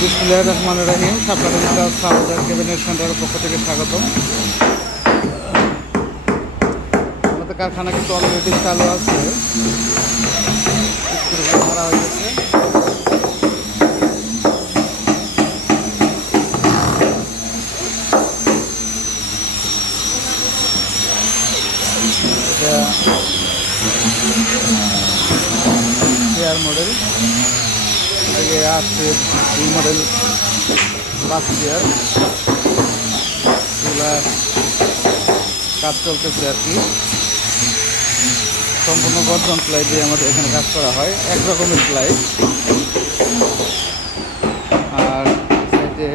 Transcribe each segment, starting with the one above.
বিসমুল্লাহ রহমান রাহিম। সাপ্তাহিক সাউদার ক্যাবিনেট সেন্টারের পক্ষ থেকে স্বাগতম। আমাদের কারখানা কিন্তু অলরেডি চালু আছে। স্ক্রুগুলো মারা হয়ে গেছে। এটা মডেল আগে আসছে দুই মডেল পাঁচ চেয়ার এগুলা কাজ চলতেছে আর কি। সম্পূর্ণ গর্জন প্লাই দিয়ে আমাদের এখানে কাজ করা হয় এক রকমের প্লাই আর যে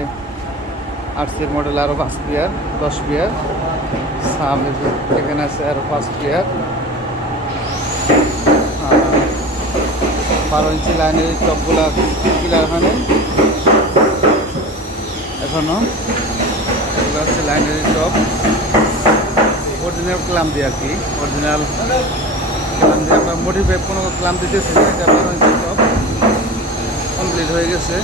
আর্টসের মডেল আরও পাঁচ পেয়ার দশ পেয়ার সামনে এখানে আছে আরও পাঁচ পেয়ার বারো ইঞ্চি লাইনের টপগুলা ক্লিয়ার হয়নি। এখনও। এগুলো হচ্ছে লাইনের টপ। অরিজিনাল ক্লাম দিয়ে আর কি অরিজিনাল ক্লাম দিয়ে আমরা মোটিভে কোনো ক্লাম দিতেছি এটা বারো ইঞ্চি টপ। কমপ্লিট হয়ে গেছে।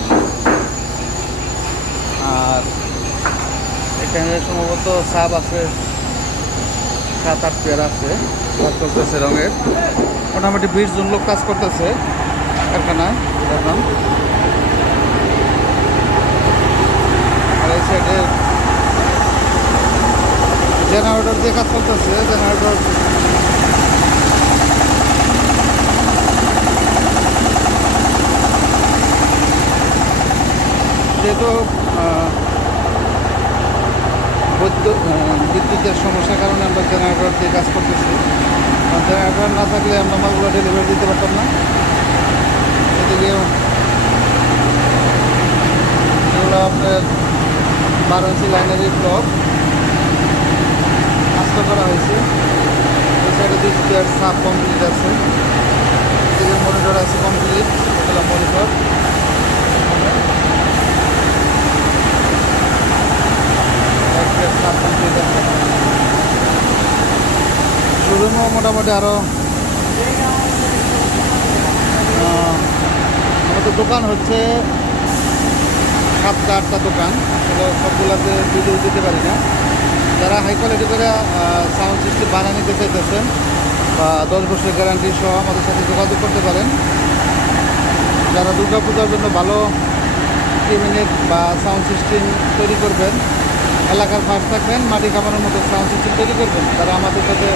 আর এখানে সম্ভবত সাব আছে, সাত আট পেয়ার আছে। কাজ করতেছে রঙের। মোটামুটি বিশ জন লোক কাজ করতেছে। কারখানায় এখন আর এই সাইডে জেনারেটর দিয়ে কাজ করতেছে জেনারেটর যেহেতু বিদ্যুতের সমস্যার কারণে আমরা জেনারেটর দিয়ে কাজ করতেছি। জেনারেটর না থাকলে আমরা মালগুলো ডেলিভারি দিতে পারতাম না। এদিকে এগুলো আপনার বারো ইঞ্চি লাইনারি ব্লক আস্ত করা হয়েছে এই সাইডে দুই স্পেয়ার সাব কমপ্লিট আছে এদিকে মনিটর আছে কমপ্লিট এগুলো মনিটর শোরুমও মোটামুটি আরও আমাদের দোকান হচ্ছে সাতটা আটটা দোকান। সবগুলোতে ভিডিও দিতে পারি না। যারা হাই কোয়ালিটি করে সাউন্ড সিস্টেম বানিয়ে নিতে চাইতেছেন বা দশ বছরের গ্যারান্টি সহ আমাদের সাথে যোগাযোগ করতে পারেন। যারা দুর্গা পূজার জন্য ভালো ক্যাবিনেট বা সাউন্ড সিস্টেম তৈরি করবেন, এলাকার ফার্স্ট থাকবেন, মাটি কামানোর মতো সাউন্ড সিস্টেম তৈরি করবেন, তারা আমাদের সাথে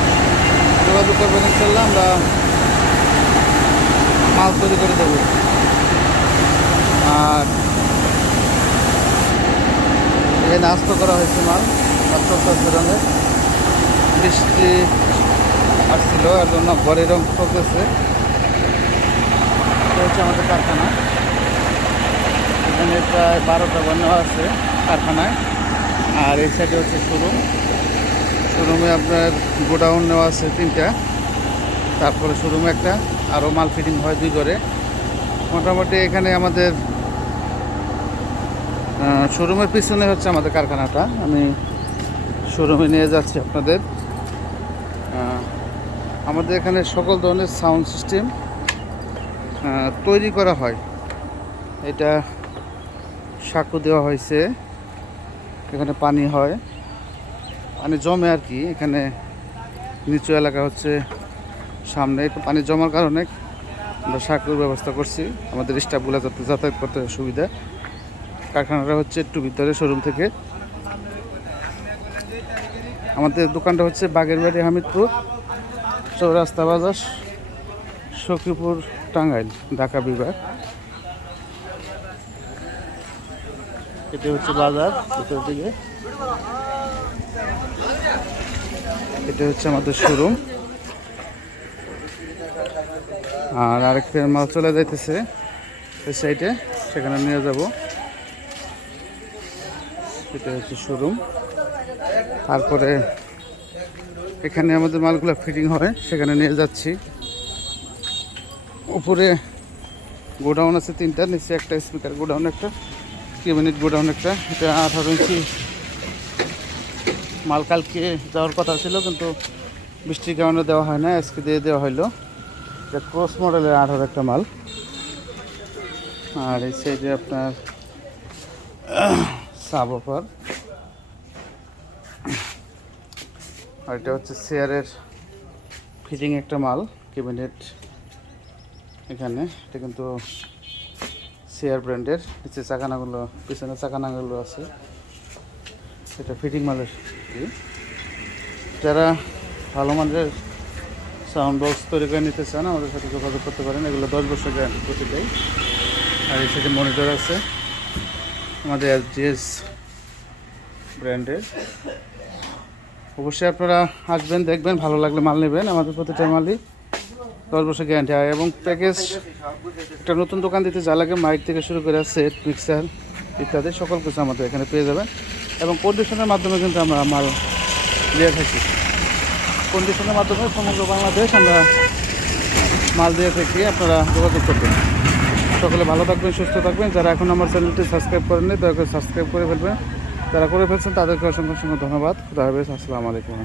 যোগাযোগ করবেন ইনশাল্লাহ আমরা মাল তৈরি করে দেবো। আর এখানে আস্ত করা হয়েছে মাল চলতেছে রঙের বৃষ্টি আসছিল এর জন্য ঘরের রং এটা হচ্ছে আমাদের কারখানা। এখানে প্রায় বারোটা বন্য আছে কারখানায়। আর এই সাইডে হচ্ছে শোরুম। শোরুমে আপনার গোডাউন নেওয়া আছে তিনটা। তারপরে শোরুমে একটা, আরও মাল ফিটিং হয় দুই করে মোটামুটি এখানে আমাদের শোরুমের পিছনে হচ্ছে আমাদের কারখানাটা। আমি শোরুমে নিয়ে যাচ্ছি আপনাদের। আমাদের এখানে সকল ধরনের সাউন্ড সিস্টেম তৈরি করা হয়। এটা সাঁকু দেওয়া হয়েছে। এখানে পানি হয়। পানি জমে আর কি। এখানে নিচু এলাকা হচ্ছে সামনে। একটু পানি জমার কারণে আমরা সাঁকুর ব্যবস্থা করছি। আমাদের স্টাফগুলো যাতে যাতায়াত করতে সুবিধা। কারখানাটা হচ্ছে একটু ভিতরে শোরুম থেকে। আমাদের দোকানটা হচ্ছে বাগেরবাড়ি হামিদপুর, চৌরাস্তা বাজার, সখীপুর, টাঙ্গাইল, ঢাকা বিভাগ। এটা হচ্ছে বাজার, ভিতর দিকে। এটা হচ্ছে আমাদের শোরুম আর আরেকটা মাল চলে যাইতেছে সেখানে নিয়ে যাব। এটা হচ্ছে শোরুম তারপরে এখানে আমাদের মালগুলো ফিটিং হয়, সেখানে নিয়ে যাচ্ছি। উপরে গোডাউন আছে তিনটা, নিচে একটা স্পিকার গোডাউন একটা ক্যাবিনেট গোডাউন একটা। এটা আঠারো ইঞ্চি মাল কালকে যাওয়ার কথা ছিল, কিন্তু বৃষ্টির কারণে দেওয়া হয় না, আজকে দিয়ে দেওয়া হলো এটা ক্রস মডেলের আঠারো একটা মাল। আর এই সাইডে আপনার আর এটা হচ্ছে চেয়ারের ফিটিং একটা মাল ক্যাবিনেট এখানে। এটা কিন্তু চেয়ার ব্র্যান্ডের। নিচে চাকানাগুলো, পিছনে চাকানাগুলো আছে। এটা ফিটিং মালের। যারা ভালো মানের সাউন্ড বক্স তৈরি করে নিতে চান, আমাদের সাথে যোগাযোগ করতে পারেন। এগুলো দশ বছর গ্যারান্টি প্রতিটাই। আর এই সাথে মনিটর আছে। আমাদের এস ব্র্যান্ডের। অবশ্যই আপনারা আসবেন, দেখবেন, ভালো লাগলে মাল নেবেন আমাদের প্রতিটা মালই দশ বছর গ্যারান্টি। হয় এবং প্যাকেজ, একটা নতুন দোকান দিতে যা লাগে মাইক থেকে শুরু করে সেট, মিক্সার ইত্যাদি সকল কিছু আমাদের এখানে পেয়ে যাবেন। এবং কন্ডিশনের মাধ্যমে কিন্তু আমরা মাল দিয়ে থাকি। কন্ডিশনের মাধ্যমে সমগ্র বাংলাদেশ আমরা মাল দিয়ে থাকি, আপনারা যোগাযোগ করবেন। সকলে ভালো থাকবেন, সুস্থ থাকবেন। যারা এখন আমার চ্যানেলটি সাবস্ক্রাইব করেননি, দয়া করে সাবস্ক্রাইব করে ফেলবেন। যারা করে ফেলছেন, তাদেরকে অসংখ্য অসংখ্য ধন্যবাদ। খুদা হাফেজ, আসসালামু আলাইকুম।